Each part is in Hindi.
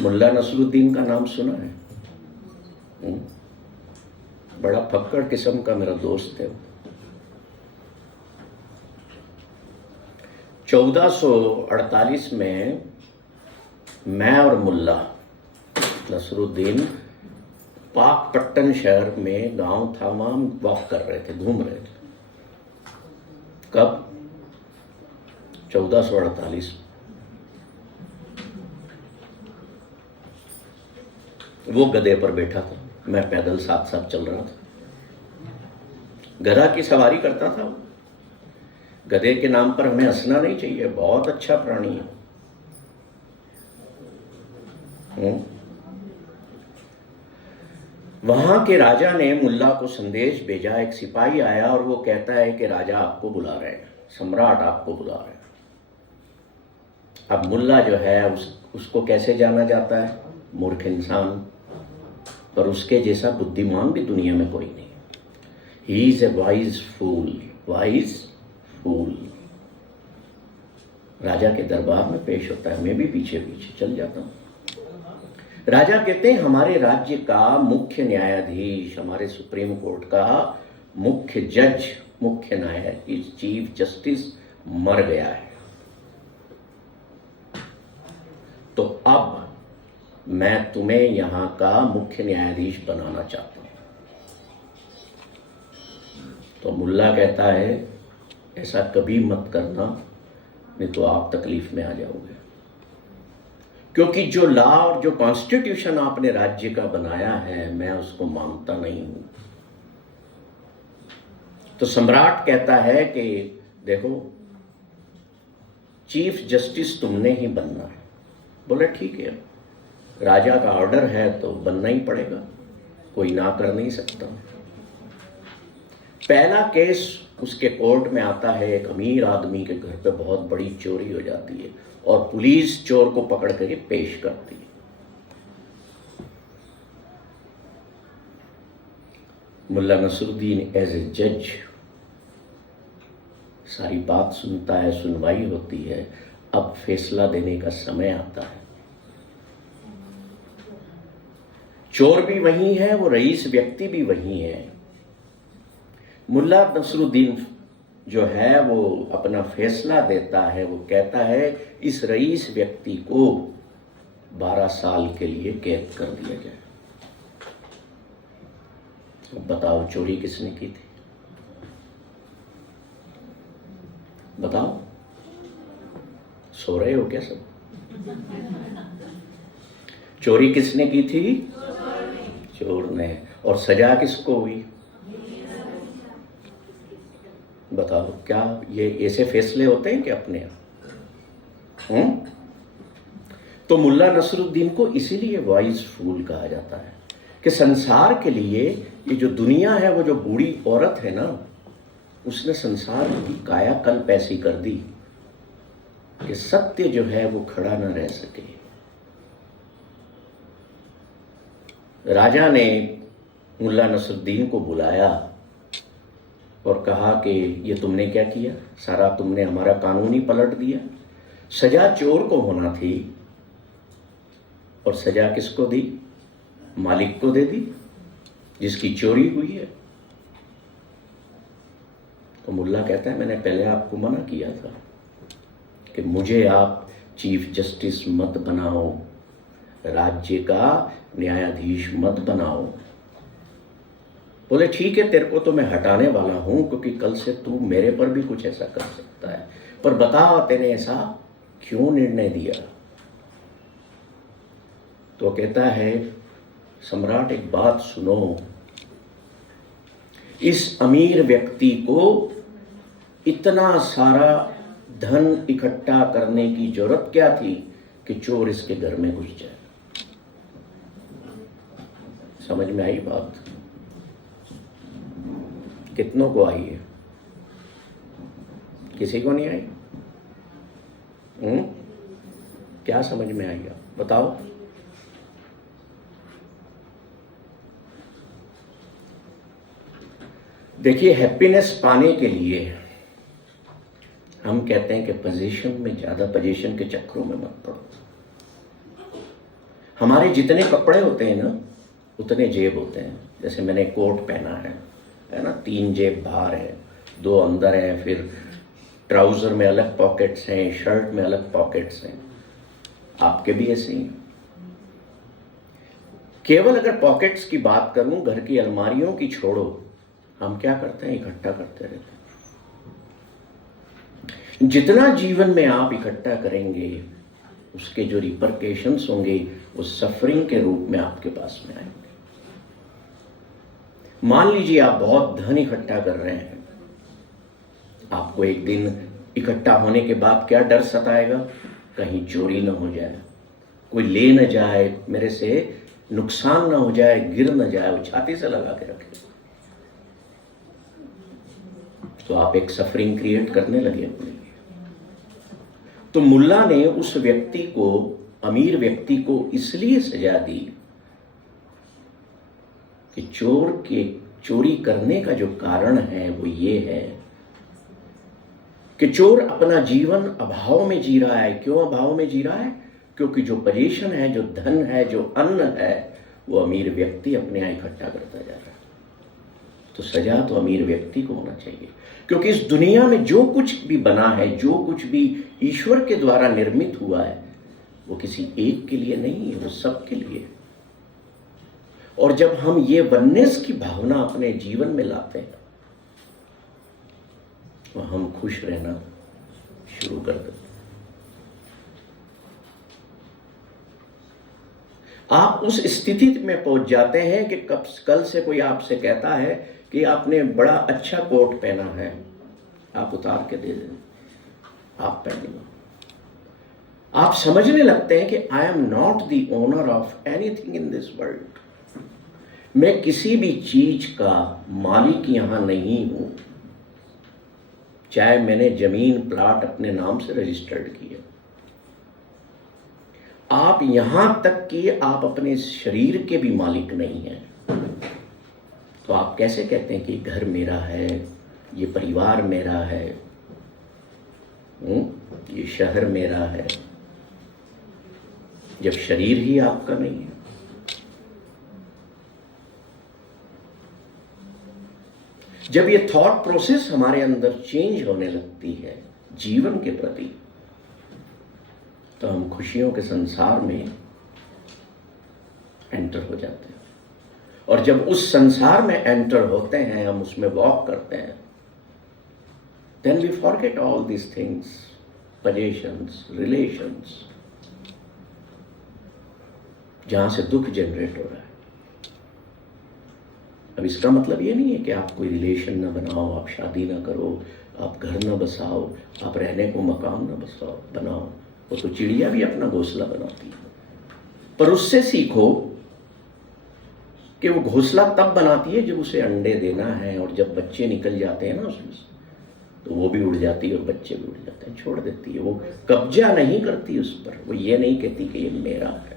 मुल्ला नसरुद्दीन का नाम सुना है? बड़ा फक्कड़ किस्म का मेरा दोस्त है। 1448 में मैं और मुल्ला नसरुद्दीन पाकपट्टन शहर में गांव था, वहां वॉक कर रहे थे, घूम रहे थे। कब? 1448। वो गधे पर बैठा था, मैं पैदल साथ साथ चल रहा था। गधा की सवारी करता था। गधे के नाम पर हमें हंसना नहीं चाहिए, बहुत अच्छा प्राणी है। वहां के राजा ने मुल्ला को संदेश भेजा। एक सिपाही आया और वो कहता है कि राजा आपको बुला रहे हैं, सम्राट आपको बुला रहे हैं। अब मुल्ला जो है उसको कैसे जाना जाता है? मूर्ख इंसान। पर उसके जैसा बुद्धिमान भी दुनिया में कोई नहीं। He is a wise fool, wise fool. राजा के दरबार में पेश होता है, मैं भी पीछे पीछे चल जाता हूं। राजा कहते हैं हमारे राज्य का मुख्य न्यायाधीश, हमारे सुप्रीम कोर्ट का मुख्य जज, मुख्य न्यायाधीश, चीफ जस्टिस मर गया है। तो अब मैं तुम्हें यहां का मुख्य न्यायाधीश बनाना चाहता हूं। तो मुल्ला कहता है ऐसा कभी मत करना, नहीं तो आप तकलीफ में आ जाओगे। क्योंकि जो लॉ और जो कॉन्स्टिट्यूशन आपने राज्य का बनाया है, मैं उसको मानता नहीं हूं। तो सम्राट कहता है कि देखो, चीफ जस्टिस तुमने ही बनना है। बोले ठीक है, राजा का ऑर्डर है तो बनना ही पड़ेगा, कोई ना कर नहीं सकता। पहला केस उसके कोर्ट में आता है। एक अमीर आदमी के घर पे बहुत बड़ी चोरी हो जाती है और पुलिस चोर को पकड़ करके पेश करती है। मुल्ला नसरुद्दीन एज ए जज सारी बात सुनता है, सुनवाई होती है। अब फैसला देने का समय आता है। चोर भी वही है, वो रईस व्यक्ति भी वही है। मुल्ला नसरुद्दीन जो है वो अपना फैसला देता है। वो कहता है इस रईस व्यक्ति को 12 साल के लिए कैद कर दिया जाए। अब बताओ चोरी किसने की थी? बताओ, सो रहे हो क्या सब? चोरी किसने की थी? चोर ने। और सजा किसको हुई? बताओ, क्या ये ऐसे फैसले होते हैं कि अपने आप? तो मुल्ला नसरुद्दीन को इसीलिए वाइज फूल कहा जाता है कि संसार के लिए ये जो दुनिया है, वो जो बूढ़ी औरत है ना, उसने संसार की कायाकल्प ऐसी कर दी कि सत्य जो है वो खड़ा न रह सके। राजा ने मुल्ला नसरुद्दीन को बुलाया और कहा कि ये तुमने क्या किया? सारा तुमने हमारा कानून ही पलट दिया। सजा चोर को होना थी और सजा किसको दी? मालिक को दे दी जिसकी चोरी हुई है। तो मुल्ला कहता है मैंने पहले आपको मना किया था कि मुझे आप चीफ जस्टिस मत बनाओ, राज्य का न्यायाधीश मत बनाओ। बोले ठीक है, तेरे को तो मैं हटाने वाला हूं क्योंकि कल से तू मेरे पर भी कुछ ऐसा कर सकता है, पर बता तेने ऐसा क्यों निर्णय दिया? तो कहता है सम्राट एक बात सुनो, इस अमीर व्यक्ति को इतना सारा धन इकट्ठा करने की जरूरत क्या थी कि चोर इसके घर में घुस जाए? समझ में आई बात? कितनों को आई है? किसी को नहीं आई? क्या समझ में आई? आप बताओ। देखिए, हैप्पीनेस पाने के लिए हम कहते हैं कि पोजीशन में, ज्यादा पोजीशन के चक्करों में मत पड़ो। हमारे जितने कपड़े होते हैं ना उतने जेब होते हैं। जैसे मैंने कोट पहना है ना, 3 जेब बाहर है, 2 अंदर है, फिर ट्राउजर में अलग पॉकेट्स हैं, शर्ट में अलग पॉकेट्स हैं। आपके भी ऐसे ही। केवल अगर पॉकेट्स की बात करूं, घर की अलमारियों की छोड़ो, हम क्या करते हैं? इकट्ठा करते रहते हैं। जितना जीवन में आप इकट्ठा करेंगे उसके जो रिपरकेशंस होंगे वो सफरिंग के रूप में आपके पास में आएंगे। मान लीजिए आप बहुत धन इकट्ठा कर रहे हैं, आपको एक दिन इकट्ठा होने के बाद क्या डर सताएगा? कहीं चोरी न हो जाए, कोई ले न जाए, मेरे से नुकसान न हो जाए, गिर न जाए, वो छाती से लगा के रखे। तो आप एक सफरिंग क्रिएट करने लगे अपने लिए। तो मुल्ला ने उस व्यक्ति को, अमीर व्यक्ति को इसलिए सजा दी कि चोर के चोरी करने का जो कारण है वो ये है कि चोर अपना जीवन अभाव में जी रहा है। क्यों अभाव में जी रहा है? क्योंकि जो पोजीशन है, जो धन है, जो अन्न है, वो अमीर व्यक्ति अपने यहाँ इकट्ठा करता जा रहा है। तो सजा तो अमीर व्यक्ति को होना चाहिए, क्योंकि इस दुनिया में जो कुछ भी बना है, जो कुछ भी ईश्वर के द्वारा निर्मित हुआ है, वो किसी एक के लिए नहीं है, वो सबके लिए है। और जब हम ये वननेस की भावना अपने जीवन में लाते हैं तो हम खुश रहना शुरू कर देते हैं। आप उस स्थिति में पहुंच जाते हैं कि कल से कोई आपसे कहता है कि आपने बड़ा अच्छा कोट पहना है, आप उतार के दे दें, आप पहनेंगे। आप समझने लगते हैं कि I am not the owner of anything in this world. मैं किसी भी चीज का मालिक यहां नहीं हूं, चाहे मैंने जमीन प्लाट अपने नाम से रजिस्टर्ड किया। आप यहां तक कि आप अपने शरीर के भी मालिक नहीं हैं। तो आप कैसे कहते हैं कि घर मेरा है, ये परिवार मेरा है, ये शहर मेरा है, जब शरीर ही आपका नहीं है? जब ये थॉट प्रोसेस हमारे अंदर चेंज होने लगती है जीवन के प्रति, तो हम खुशियों के संसार में एंटर हो जाते हैं। और जब उस संसार में एंटर होते हैं, हम उसमें वॉक करते हैं, then we forget all these things, positions, relations, जहां से दुख जनरेट हो रहा है। अब इसका मतलब ये नहीं है कि आप कोई रिलेशन ना बनाओ, आप शादी ना करो, आप घर ना बसाओ, आप रहने को मकान ना बनाओ। वो तो चिड़िया भी अपना घोंसला बनाती है, पर उससे सीखो कि वो घोंसला तब बनाती है जब उसे अंडे देना है, और जब बच्चे निकल जाते हैं ना उसमें से, तो वो भी उड़ जाती है और बच्चे भी उड़ जाते हैं, छोड़ देती है। वो कब्जा नहीं करती उस पर, वो ये नहीं कहती कि ये मेरा है।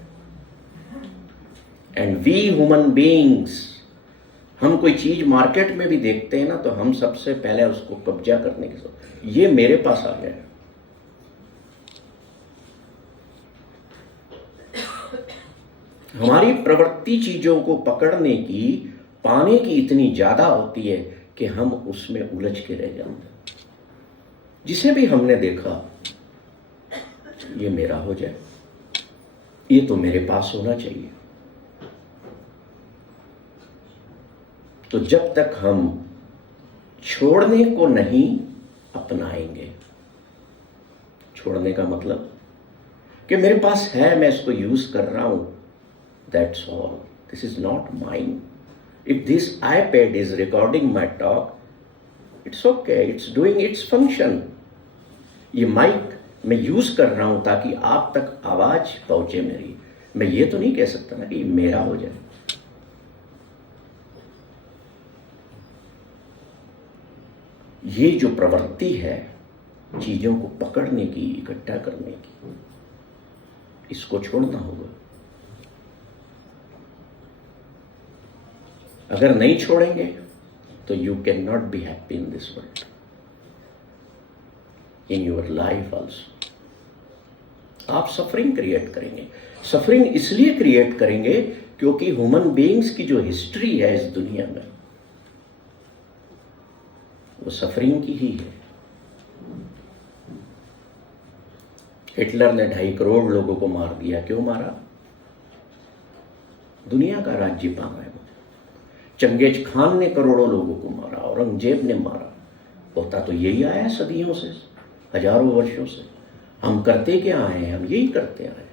एंड वी ह्यूमन बीइंग्स, हम कोई चीज मार्केट में भी देखते हैं ना, तो हम सबसे पहले उसको कब्जा करने की सोच, ये मेरे पास आ गया है। हमारी प्रवृत्ति चीजों को पकड़ने की, पाने की इतनी ज्यादा होती है कि हम उसमें उलझ के रह जाते हैं। जिसे भी हमने देखा, ये मेरा हो जाए, ये तो मेरे पास होना चाहिए। तो जब तक हम छोड़ने को नहीं अपनाएंगे, छोड़ने का मतलब कि मेरे पास है, मैं इसको यूज कर रहा हूं, that's all, this is not mine. If this iPad is recording my talk, it's okay, it's doing its function. ये माइक मैं यूज कर रहा हूं ताकि आप तक आवाज पहुंचे मेरी। मैं ये तो नहीं कह सकता ना कि ये मेरा हो जाए। ये जो प्रवृत्ति है चीजों को पकड़ने की, इकट्ठा करने की, इसको छोड़ना होगा। अगर नहीं छोड़ेंगे तो you can not be happy in this world, in your life also. आप सफरिंग क्रिएट करेंगे। सफरिंग इसलिए क्रिएट करेंगे क्योंकि ह्यूमन बीइंग्स की जो हिस्ट्री है इस दुनिया में वो सफरिंग की ही है। हिटलर ने 2.5 करोड़ लोगों को मार दिया। क्यों मारा? दुनिया का राज्य पाना है मुझे। चंगेज खान ने करोड़ों लोगों को मारा, औरंगजेब ने मारा। होता तो यही आया है सदियों से, हजारों वर्षों से। हम करते क्या आए हैं? हम यही करते आए हैं।